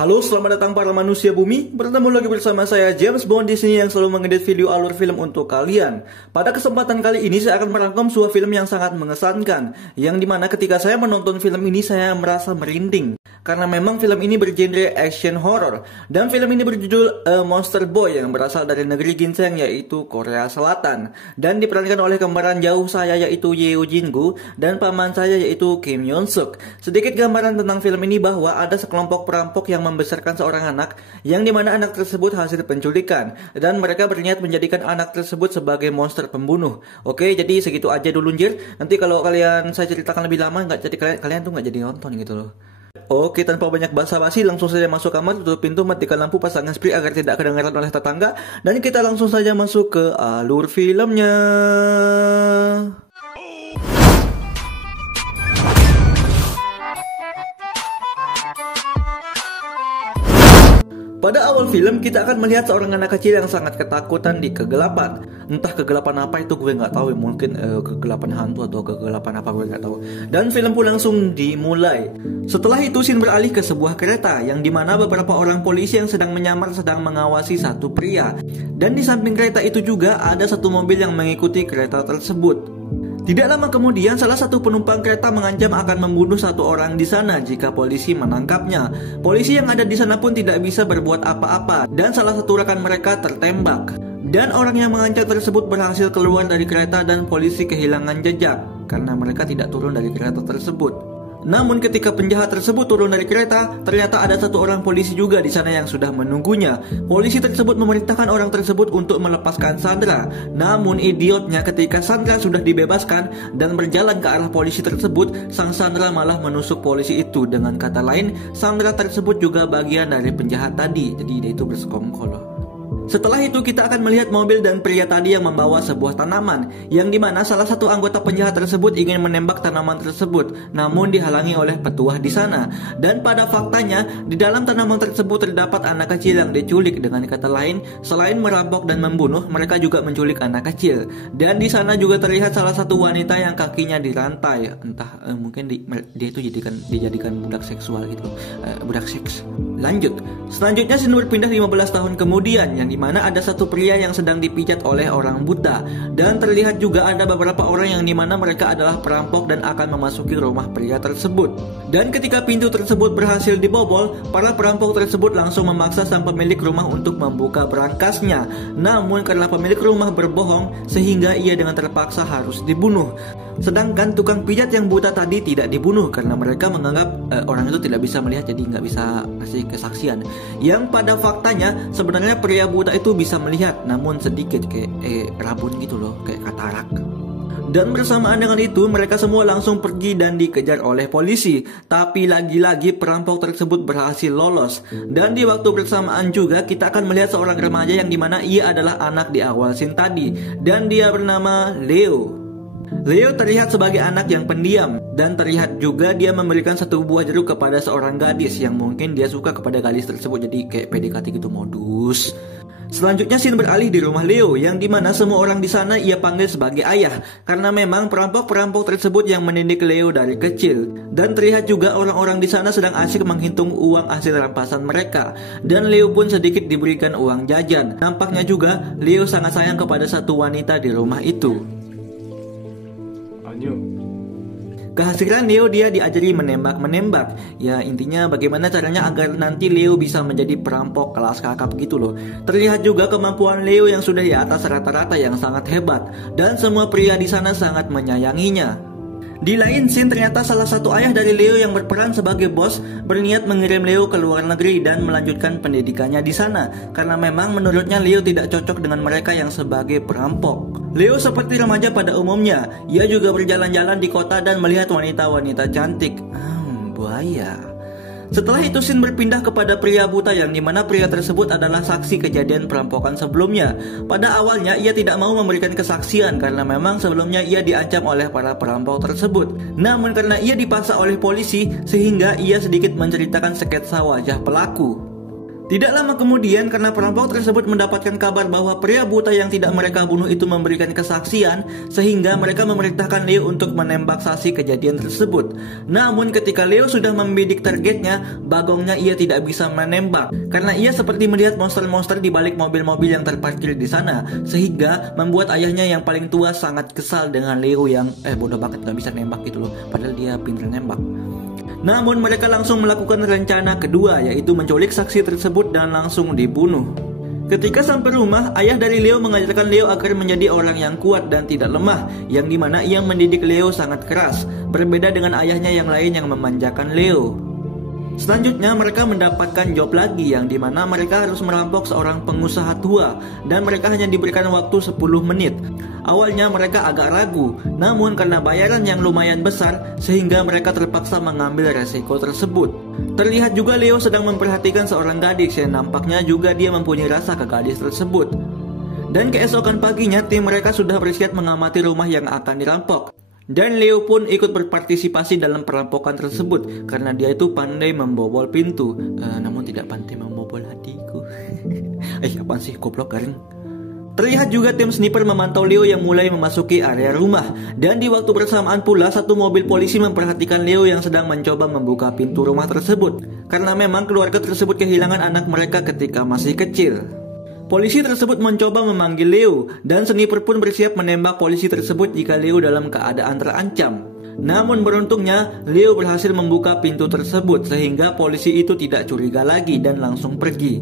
Halo, selamat datang para manusia bumi. Bertemu lagi bersama saya James Bond di sini yang selalu mengedit video alur film untuk kalian. Pada kesempatan kali ini saya akan merangkum sebuah film yang sangat mengesankan, yang dimana ketika saya menonton film ini saya merasa merinding. Karena memang film ini bergenre action horror, dan film ini berjudul A Monster Boy yang berasal dari negeri ginseng yaitu Korea Selatan, dan diperankan oleh kembaran jauh saya yaitu Yeo Jin-gu dan paman saya yaitu Kim Yeon Suk. Sedikit gambaran tentang film ini bahwa ada sekelompok perampok yang membesarkan seorang anak, yang dimana anak tersebut hasil penculikan, dan mereka berniat menjadikan anak tersebut sebagai monster pembunuh. Oke, jadi segitu aja dulu anjir. Nanti kalau kalian saya ceritakan lebih lama nggak jadi kalian tuh nggak jadi nonton gitu loh. Oke, tanpa banyak basa-basi langsung saja masuk kamar, tutup pintu, matikan lampu, pasangkan spray agar tidak kedengaran oleh tetangga, dan kita langsung saja masuk ke alur filmnya. Pada awal film kita akan melihat seorang anak kecil yang sangat ketakutan di kegelapan. Entah kegelapan apa itu gue nggak tahu, mungkin kegelapan hantu atau kegelapan apa gue nggak tahu. Dan film pun langsung dimulai. Setelah itu scene beralih ke sebuah kereta yang dimana beberapa orang polisi yang sedang menyamar sedang mengawasi satu pria. Dan di samping kereta itu juga ada satu mobil yang mengikuti kereta tersebut. Tidak lama kemudian, salah satu penumpang kereta mengancam akan membunuh satu orang di sana jika polisi menangkapnya. Polisi yang ada di sana pun tidak bisa berbuat apa-apa, dan salah satu rekan mereka tertembak. Dan orang yang mengancam tersebut berhasil keluar dari kereta dan polisi kehilangan jejak karena mereka tidak turun dari kereta tersebut. Namun ketika penjahat tersebut turun dari kereta, ternyata ada satu orang polisi juga di sana yang sudah menunggunya. Polisi tersebut memerintahkan orang tersebut untuk melepaskan Sandra. Namun idiotnya ketika Sandra sudah dibebaskan dan berjalan ke arah polisi tersebut, sang Sandra malah menusuk polisi itu. Dengan kata lain, Sandra tersebut juga bagian dari penjahat tadi. Jadi dia itu bersekongkol. Setelah itu kita akan melihat mobil dan pria tadi yang membawa sebuah tanaman, yang dimana salah satu anggota penjahat tersebut ingin menembak tanaman tersebut, namun dihalangi oleh petuah di sana. Dan pada faktanya di dalam tanaman tersebut terdapat anak kecil yang diculik. Dengan kata lain, selain merampok dan membunuh, mereka juga menculik anak kecil. Dan di sana juga terlihat salah satu wanita yang kakinya dirantai. Entah mungkin dia itu dijadikan budak seksual gitu, budak seks. Lanjut, selanjutnya scene berpindah 15 tahun kemudian, yang dimana ada satu pria yang sedang dipijat oleh orang buta. Dan terlihat juga ada beberapa orang yang dimana mereka adalah perampok dan akan memasuki rumah pria tersebut. Dan ketika pintu tersebut berhasil dibobol, para perampok tersebut langsung memaksa sang pemilik rumah untuk membuka berangkasnya. Namun karena pemilik rumah berbohong, sehingga ia dengan terpaksa harus dibunuh. Sedangkan tukang pijat yang buta tadi tidak dibunuh karena mereka menganggap orang itu tidak bisa melihat, jadi nggak bisa kasih kesaksian. Yang pada faktanya sebenarnya pria buta itu bisa melihat, namun sedikit kayak rabun gitu loh, kayak katarak. Dan bersamaan dengan itu mereka semua langsung pergi dan dikejar oleh polisi. Tapi lagi-lagi perampok tersebut berhasil lolos. Dan di waktu bersamaan juga kita akan melihat seorang remaja yang dimana ia adalah anak di awal scene tadi, dan dia bernama Leo. Leo terlihat sebagai anak yang pendiam, dan terlihat juga dia memberikan satu buah jeruk kepada seorang gadis yang mungkin dia suka kepada gadis tersebut, jadi kayak PDKT gitu, modus. Selanjutnya scene beralih di rumah Leo, yang dimana semua orang di sana ia panggil sebagai ayah, karena memang perampok-perampok tersebut yang mendidik Leo dari kecil. Dan terlihat juga orang-orang di sana sedang asyik menghitung uang hasil rampasan mereka, dan Leo pun sedikit diberikan uang jajan. Nampaknya juga Leo sangat sayang kepada satu wanita di rumah itu. Kehasilan Leo dia diajari menembak. Ya intinya bagaimana caranya agar nanti Leo bisa menjadi perampok kelas kakap gitu loh. Terlihat juga kemampuan Leo yang sudah di atas rata-rata yang sangat hebat, dan semua pria di sana sangat menyayanginya. Di lain scene ternyata salah satu ayah dari Leo yang berperan sebagai bos berniat mengirim Leo ke luar negeri dan melanjutkan pendidikannya di sana, karena memang menurutnya Leo tidak cocok dengan mereka yang sebagai perampok. Leo seperti remaja pada umumnya, ia juga berjalan-jalan di kota dan melihat wanita-wanita cantik. Buaya. Setelah itu scene berpindah kepada pria buta yang dimana pria tersebut adalah saksi kejadian perampokan sebelumnya. Pada awalnya ia tidak mau memberikan kesaksian karena memang sebelumnya ia diancam oleh para perampok tersebut. Namun karena ia dipaksa oleh polisi sehingga ia sedikit menceritakan sketsa wajah pelaku. Tidak lama kemudian, karena perampok tersebut mendapatkan kabar bahwa pria buta yang tidak mereka bunuh itu memberikan kesaksian, sehingga mereka memerintahkan Leo untuk menembak saksi kejadian tersebut. Namun ketika Leo sudah membidik targetnya, bagongnya ia tidak bisa menembak karena ia seperti melihat monster-monster di balik mobil-mobil yang terparkir di sana, sehingga membuat ayahnya yang paling tua sangat kesal dengan Leo yang bodoh banget gak bisa nembak gitu loh, padahal dia pintar nembak. Namun mereka langsung melakukan rencana kedua, yaitu menculik saksi tersebut dan langsung dibunuh. Ketika sampai rumah, ayah dari Leo mengajarkan Leo agar menjadi orang yang kuat dan tidak lemah, yang dimana ia mendidik Leo sangat keras, berbeda dengan ayahnya yang lain yang memanjakan Leo. Selanjutnya mereka mendapatkan job lagi, yang dimana mereka harus merampok seorang pengusaha tua, dan mereka hanya diberikan waktu 10 menit. Awalnya mereka agak ragu, namun karena bayaran yang lumayan besar, sehingga mereka terpaksa mengambil resiko tersebut. Terlihat juga Leo sedang memperhatikan seorang gadis yang nampaknya juga dia mempunyai rasa ke gadis tersebut. Dan keesokan paginya tim mereka sudah bersiap mengamati rumah yang akan dirampok. Dan Leo pun ikut berpartisipasi dalam perampokan tersebut karena dia itu pandai membobol pintu, namun tidak pandai membobol hatiku. Apaan sih, goblok garing. Terlihat juga tim sniper memantau Leo yang mulai memasuki area rumah. Dan di waktu bersamaan pula satu mobil polisi memperhatikan Leo yang sedang mencoba membuka pintu rumah tersebut, karena memang keluarga tersebut kehilangan anak mereka ketika masih kecil. Polisi tersebut mencoba memanggil Leo, dan sniper pun bersiap menembak polisi tersebut jika Leo dalam keadaan terancam. Namun beruntungnya Leo berhasil membuka pintu tersebut sehingga polisi itu tidak curiga lagi dan langsung pergi.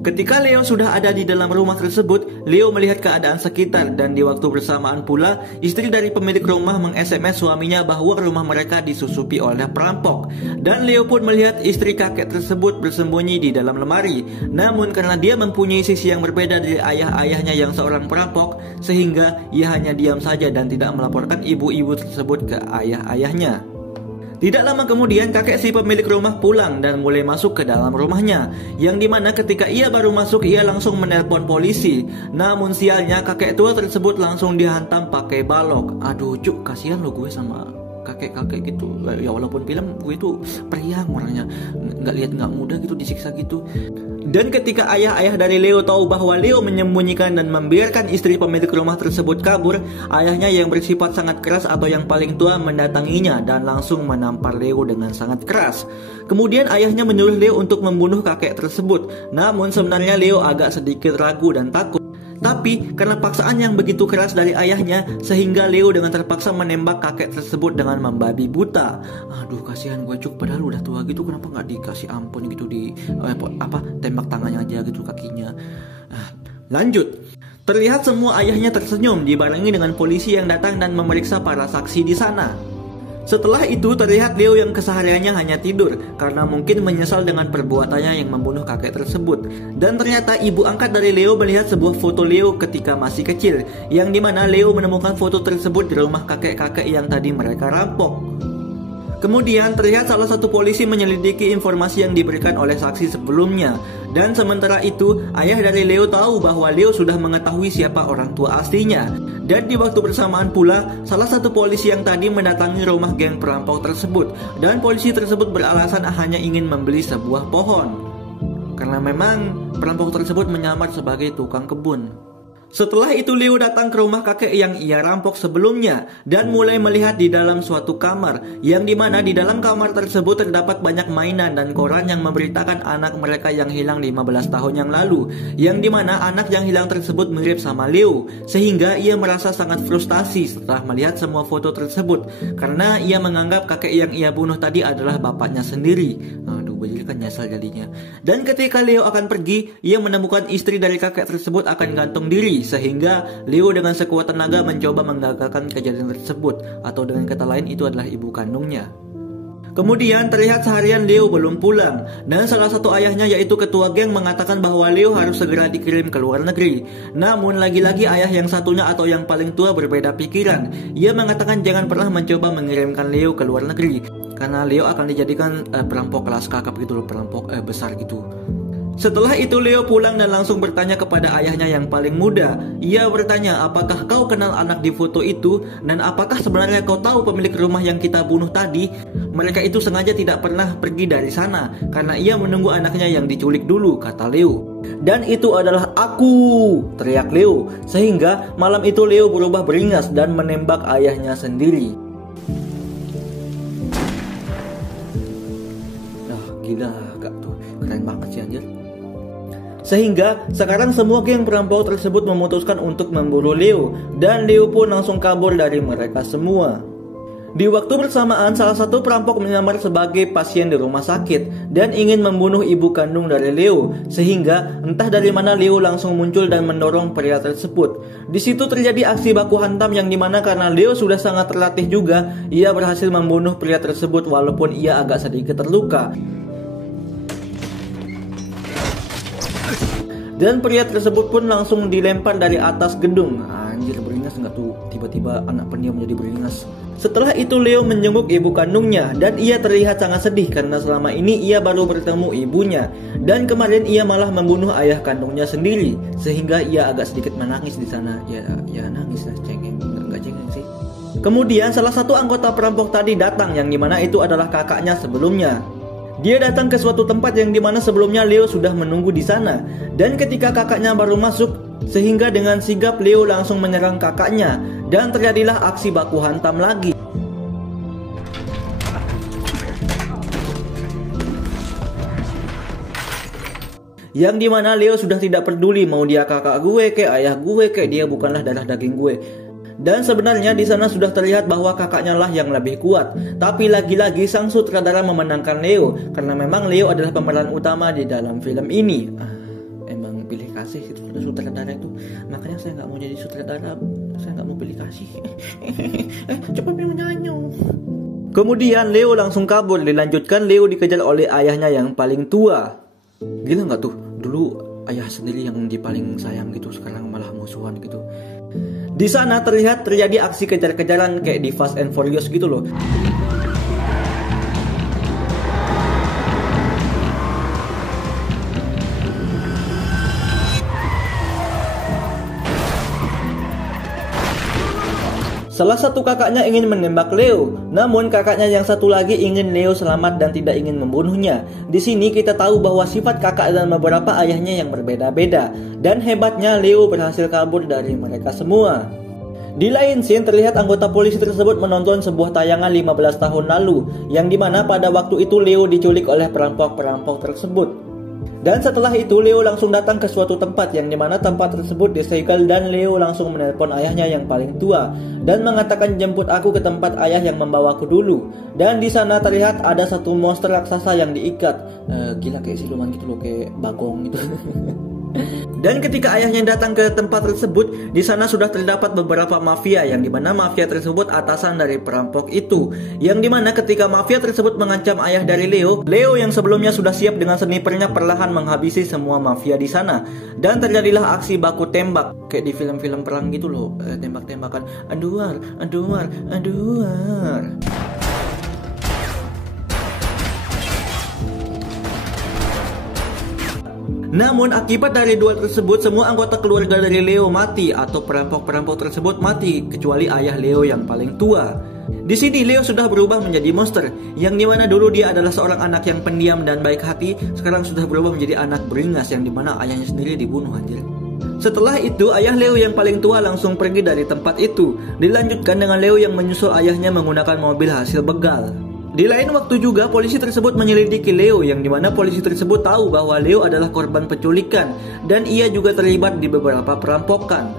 Ketika Leo sudah ada di dalam rumah tersebut, Leo melihat keadaan sekitar, dan di waktu bersamaan pula istri dari pemilik rumah meng-SMS suaminya bahwa rumah mereka disusupi oleh perampok. Dan Leo pun melihat istri kakek tersebut bersembunyi di dalam lemari. Namun karena dia mempunyai sisi yang berbeda dari ayah-ayahnya yang seorang perampok, sehingga ia hanya diam saja dan tidak melaporkan ibu-ibu tersebut ke ayah-ayahnya. Tidak lama kemudian kakek si pemilik rumah pulang dan mulai masuk ke dalam rumahnya, yang dimana ketika ia baru masuk ia langsung menelpon polisi. Namun sialnya kakek tua tersebut langsung dihantam pakai balok. Aduh cuk, kasihan lo gue sama kakek-kakek gitu. Ya walaupun film gue itu periang orangnya, nggak lihat nggak mudah gitu disiksa gitu. Dan ketika ayah-ayah dari Leo tahu bahwa Leo menyembunyikan dan membiarkan istri pemilik rumah tersebut kabur, ayahnya yang bersifat sangat keras atau yang paling tua mendatanginya dan langsung menampar Leo dengan sangat keras. Kemudian ayahnya menyuruh Leo untuk membunuh kakek tersebut. Namun sebenarnya Leo agak sedikit ragu dan takut. Tapi karena paksaan yang begitu keras dari ayahnya, sehingga Leo dengan terpaksa menembak kakek tersebut dengan membabi buta. Aduh kasihan gue cuk, padahal udah tua gitu, kenapa nggak dikasih ampun gitu, tembak tangannya aja gitu kakinya. Lanjut. Terlihat semua ayahnya tersenyum dibarengi dengan polisi yang datang dan memeriksa para saksi di sana. Setelah itu terlihat Leo yang kesehariannya hanya tidur karena mungkin menyesal dengan perbuatannya yang membunuh kakek tersebut. Dan ternyata ibu angkat dari Leo melihat sebuah foto Leo ketika masih kecil, yang dimana Leo menemukan foto tersebut di rumah kakek-kakek yang tadi mereka rampok. Kemudian terlihat salah satu polisi menyelidiki informasi yang diberikan oleh saksi sebelumnya. Dan sementara itu ayah dari Leo tahu bahwa Leo sudah mengetahui siapa orang tua aslinya. Dan di waktu bersamaan pula salah satu polisi yang tadi mendatangi rumah geng perampok tersebut. Dan polisi tersebut beralasan hanya ingin membeli sebuah pohon, karena memang perampok tersebut menyamar sebagai tukang kebun. Setelah itu Leo datang ke rumah kakek yang ia rampok sebelumnya dan mulai melihat di dalam suatu kamar, yang dimana di dalam kamar tersebut terdapat banyak mainan dan koran yang memberitakan anak mereka yang hilang 15 tahun yang lalu, yang dimana anak yang hilang tersebut mirip sama Leo, sehingga ia merasa sangat frustasi setelah melihat semua foto tersebut karena ia menganggap kakek yang ia bunuh tadi adalah bapaknya sendiri. Jadi kan nyesal jadinya. Dan ketika Leo akan pergi, ia menemukan istri dari kakek tersebut akan gantung diri, sehingga Leo dengan sekuat tenaga mencoba menggagalkan kejadian tersebut, atau dengan kata lain itu adalah ibu kandungnya. Kemudian terlihat seharian Leo belum pulang, dan salah satu ayahnya yaitu ketua geng mengatakan bahwa Leo harus segera dikirim ke luar negeri. Namun lagi-lagi ayah yang satunya atau yang paling tua berbeda pikiran. Ia mengatakan jangan pernah mencoba mengirimkan Leo ke luar negeri, karena Leo akan dijadikan perampok kelas kakap gitu loh, perampok besar gitu. Setelah itu Leo pulang dan langsung bertanya kepada ayahnya yang paling muda. Ia bertanya, apakah kau kenal anak di foto itu? Dan apakah sebenarnya kau tahu pemilik rumah yang kita bunuh tadi? Mereka itu sengaja tidak pernah pergi dari sana karena ia menunggu anaknya yang diculik dulu, kata Leo. Dan itu adalah aku, teriak Leo. Sehingga malam itu Leo berubah beringas dan menembak ayahnya sendiri. Nah, gila kak tuh, keren banget sih anjir. Sehingga sekarang semua geng perampok tersebut memutuskan untuk memburu Leo. Dan Leo pun langsung kabur dari mereka semua. Di waktu bersamaan salah satu perampok menyamar sebagai pasien di rumah sakit dan ingin membunuh ibu kandung dari Leo. Sehingga entah dari mana Leo langsung muncul dan mendorong pria tersebut. Di situ terjadi aksi baku hantam yang dimana karena Leo sudah sangat terlatih juga, ia berhasil membunuh pria tersebut walaupun ia agak sedikit terluka. Dan pria tersebut pun langsung dilempar dari atas gedung. Anjir, beringas nggak tuh? Tiba-tiba anak pendiam menjadi beringas. Setelah itu Leo menjenguk ibu kandungnya dan ia terlihat sangat sedih karena selama ini ia baru bertemu ibunya. Dan kemarin ia malah membunuh ayah kandungnya sendiri. Sehingga ia agak sedikit menangis di sana. Ya nangis lah, cengeng. Nggak cengeng sih. Kemudian salah satu anggota perampok tadi datang yang dimana itu adalah kakaknya sebelumnya. Dia datang ke suatu tempat yang dimana sebelumnya Leo sudah menunggu di sana. Dan ketika kakaknya baru masuk, sehingga dengan sigap Leo langsung menyerang kakaknya. Dan terjadilah aksi baku hantam lagi. Yang dimana Leo sudah tidak peduli mau dia kakak gue kayak ayah gue kayak dia bukanlah darah daging gue. Dan sebenarnya di sana sudah terlihat bahwa kakaknya lah yang lebih kuat. Tapi lagi-lagi sang sutradara memenangkan Leo karena memang Leo adalah pemeran utama di dalam film ini. Emang pilih kasih itu sutradara itu. Makanya saya nggak mau jadi sutradara. Saya nggak mau pilih kasih. Cepat menyanyi. Kemudian Leo langsung kabur. Dilanjutkan Leo dikejar oleh ayahnya yang paling tua. Gila nggak tuh? Dulu ayah sendiri yang paling sayang gitu, sekarang malah musuhan gitu. Di sana terlihat terjadi aksi kejar-kejaran kayak di Fast and Furious gitu loh. Salah satu kakaknya ingin menembak Leo, namun kakaknya yang satu lagi ingin Leo selamat dan tidak ingin membunuhnya. Di sini kita tahu bahwa sifat kakak dan beberapa ayahnya yang berbeda-beda, dan hebatnya Leo berhasil kabur dari mereka semua. Di lain scene terlihat anggota polisi tersebut menonton sebuah tayangan 15 tahun lalu, yang dimana pada waktu itu Leo diculik oleh perampok-perampok tersebut. Dan setelah itu Leo langsung datang ke suatu tempat yang dimana tempat tersebut disegel dan Leo langsung menelpon ayahnya yang paling tua dan mengatakan jemput aku ke tempat ayah yang membawaku dulu. Dan di sana terlihat ada satu monster raksasa yang diikat. Gila kayak siluman gitu loh, kayak bagong gitu. Dan ketika ayahnya datang ke tempat tersebut, di sana sudah terdapat beberapa mafia yang dimana mafia tersebut atasan dari perampok itu. Yang dimana ketika mafia tersebut mengancam ayah dari Leo, Leo yang sebelumnya sudah siap dengan snipernya perlahan menghabisi semua mafia di sana. Dan terjadilah aksi baku tembak kayak di film-film perang gitu loh, tembak-tembakan, aduar. Namun akibat dari duel tersebut semua anggota keluarga dari Leo mati atau perampok-perampok tersebut mati kecuali ayah Leo yang paling tua. Di sini Leo sudah berubah menjadi monster yang dimana dulu dia adalah seorang anak yang pendiam dan baik hati, sekarang sudah berubah menjadi anak beringas yang dimana ayahnya sendiri dibunuh anjir. Setelah itu ayah Leo yang paling tua langsung pergi dari tempat itu. Dilanjutkan dengan Leo yang menyusul ayahnya menggunakan mobil hasil begal. Di lain waktu juga polisi tersebut menyelidiki Leo yang dimana polisi tersebut tahu bahwa Leo adalah korban penculikan dan ia juga terlibat di beberapa perampokan.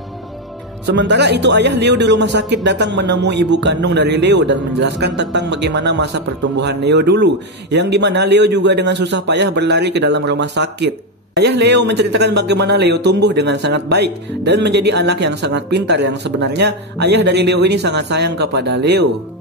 Sementara itu ayah Leo di rumah sakit datang menemui ibu kandung dari Leo dan menjelaskan tentang bagaimana masa pertumbuhan Leo dulu, yang dimana Leo juga dengan susah payah berlari ke dalam rumah sakit. Ayah Leo menceritakan bagaimana Leo tumbuh dengan sangat baik dan menjadi anak yang sangat pintar yang sebenarnya ayah dari Leo ini sangat sayang kepada Leo.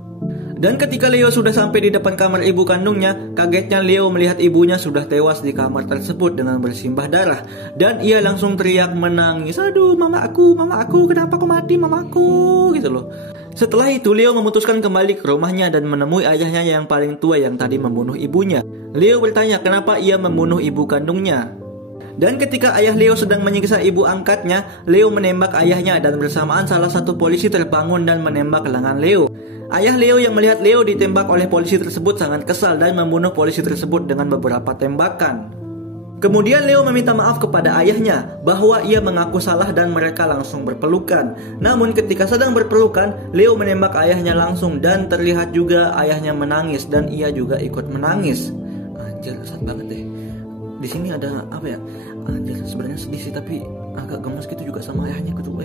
Dan ketika Leo sudah sampai di depan kamar ibu kandungnya, kagetnya Leo melihat ibunya sudah tewas di kamar tersebut dengan bersimbah darah. Dan ia langsung teriak menangis, aduh mama aku, kenapa aku mati mamaku, gitu loh. Setelah itu Leo memutuskan kembali ke rumahnya dan menemui ayahnya yang paling tua yang tadi membunuh ibunya. Leo bertanya kenapa ia membunuh ibu kandungnya. Dan ketika ayah Leo sedang menyiksa ibu angkatnya, Leo menembak ayahnya dan bersamaan salah satu polisi terbangun dan menembak lengan Leo. Ayah Leo yang melihat Leo ditembak oleh polisi tersebut sangat kesal dan membunuh polisi tersebut dengan beberapa tembakan. Kemudian Leo meminta maaf kepada ayahnya bahwa ia mengaku salah dan mereka langsung berpelukan. Namun ketika sedang berpelukan, Leo menembak ayahnya langsung dan terlihat juga ayahnya menangis dan ia juga ikut menangis. Anjir, sad banget deh. Di sini ada apa ya? Anjir, sebenarnya sedih sih tapi agak gemes gitu juga sama ayahnya gitu.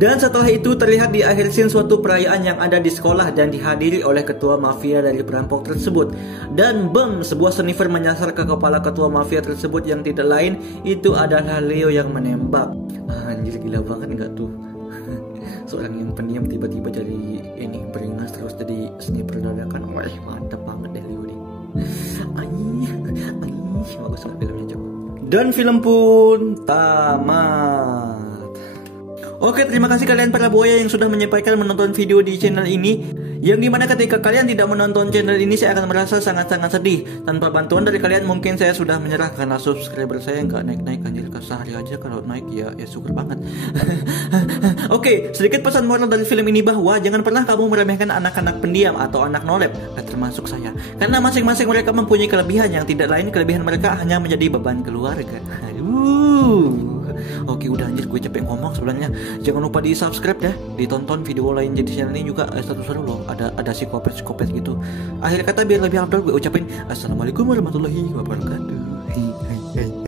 Dan setelah itu terlihat di akhir scene suatu perayaan yang ada di sekolah dan dihadiri oleh ketua mafia dari perampok tersebut. Dan bom, sebuah sniper menyasar ke kepala ketua mafia tersebut yang tidak lain itu adalah Leo yang menembak. Anjir, gila banget nggak tuh? Seorang yang pendiam tiba-tiba jadi ini beringas terus jadi sniper dadakan. Wah, mantap banget deh Leo nih. Bagus banget filmnya coba. Dan film pun tamat. Oke, terima kasih kalian para buaya yang sudah menyempatkan menonton video di channel ini. Yang dimana ketika kalian tidak menonton channel ini, saya akan merasa sangat-sangat sedih. Tanpa bantuan dari kalian mungkin saya sudah menyerah karena subscriber saya nggak naik-naik. Anjir, sehari aja kalau naik ya syukur banget. Oke, sedikit pesan moral dari film ini bahwa jangan pernah kamu meremehkan anak-anak pendiam atau anak nolep, termasuk saya. Karena masing-masing mereka mempunyai kelebihan yang tidak lain kelebihan mereka hanya menjadi beban keluarga. Oke, udah anjir, gue capek ngomong sebenarnya. Jangan lupa di subscribe ya, ditonton video lain jadi channel ini juga status seru loh. Ada psikopat gitu. Akhir kata biar lebih afdol gue ucapin assalamualaikum warahmatullahi wabarakatuh.